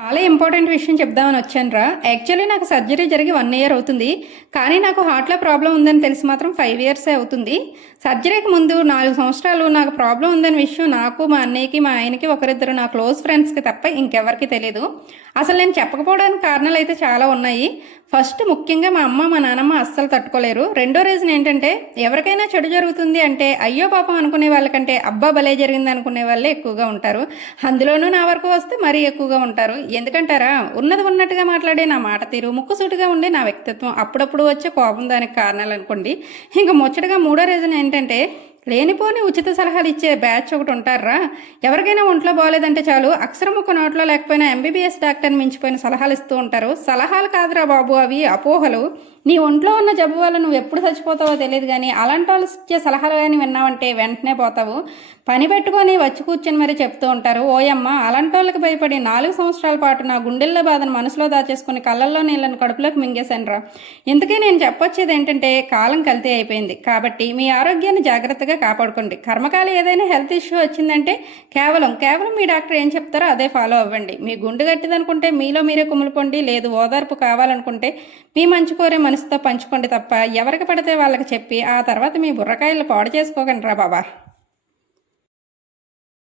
చాలా ఇంపార్టెంట్ విషయం చెప్దామని వచ్చానురా. యాక్చువల్లీ నాకు సర్జరీ జరిగి 1 ఇయర్ అవుతుంది. కానీ నాకు హార్ట్లో ప్రాబ్లం ఉందని తెలిసి మాత్రం 5 ఇయర్సే అవుతుంది. సర్జరీకి ముందు 4 సంవత్సరాలు నాకు ప్రాబ్లం ఉందనే విషయం నాకు, మా అన్నయ్యకి, మా ఆయనకి, ఒకరిద్దరు నా క్లోజ్ ఫ్రెండ్స్కి తప్ప ఇంకెవరికి తెలియదు. అసలు నేను చెప్పకపోవడానికి కారణాలు అయితే చాలా ఉన్నాయి. ఫస్ట్ ముఖ్యంగా మా అమ్మ, మా నాన్నమ్మ అస్సలు తట్టుకోలేరు. రెండో రీజన్ ఏంటంటే, ఎవరికైనా చెడు జరుగుతుంది అంటే అయ్యో పాపం అనుకునే వాళ్ళకంటే అబ్బా భలే జరిగింది అనుకునే వాళ్ళే ఎక్కువగా ఉంటారు. అందులోనూ నా వరకు వస్తే మరీ ఎక్కువగా ఉంటారు. ఎందుకంటారా, ఉన్నది ఉన్నట్టుగా మాట్లాడే నా మాట తీరు, ముక్కుసూటిగా ఉండే నా వ్యక్తిత్వం, అప్పుడప్పుడు వచ్చే కోపం దానికి కారణాలు అనుకోండి. ఇంకా ముచ్చటగా మూడో రీజన్ ఏంటంటే, లేనిపోని ఉచిత సలహాలు ఇచ్చే బ్యాచ్ ఒకటి ఉంటారా. ఎవరికైనా ఒంట్లో బాగోలేదంటే చాలు, అక్షరం ఒక నోట్లో లేకపోయినా ఎంబీబీఎస్ డాక్టర్ని మించిపోయిన సలహాలు ఇస్తూ ఉంటారు. సలహాలు కాదురా బాబు, అవి అపోహలు. నీ ఒంట్లో ఉన్న జబ్బు వల్ల నువ్వు ఎప్పుడు చచ్చిపోతావో తెలియదు, కానీ అలాంటి వాళ్ళు ఇచ్చే సలహాలు కానీ విన్నావంటే వెంటనే పోతావు. పని పెట్టుకొని వచ్చి కూర్చొని మరీ చెప్తూ ఉంటారు. ఓయమ్మ, అలాంటి వాళ్ళకి భయపడి 4 సంవత్సరాల పాటు నా గుండెల్లో బాధను మనసులో దాచేసుకుని కళ్ళల్లో నీళ్ళని కడుపులోకి మింగేశానురా. ఇంతకీ నేను చెప్పొచ్చేది ఏంటంటే, కాలం కల్తీ అయిపోయింది కాబట్టి మీ ఆరోగ్యాన్ని జాగ్రత్తగా కాపాడుకోండి. కర్మకాలి ఏదైనా హెల్త్ ఇష్యూ వచ్చిందంటే కేవలం మీ డాక్టర్ ఏం చెప్తారో అదే ఫాలో అవ్వండి. మీ గుండె గట్టిదనుకుంటే మీలో మీరే కుమిలిపోండి. లేదు ఓదార్పు కావాలనుకుంటే మీ మంచి కోరే మనసుతో పంచుకోండి తప్ప ఎవరికి పడితే వాళ్ళకి చెప్పి ఆ తర్వాత మీ బుర్రకాయలు పాడు చేసుకోకండి రా బాబా.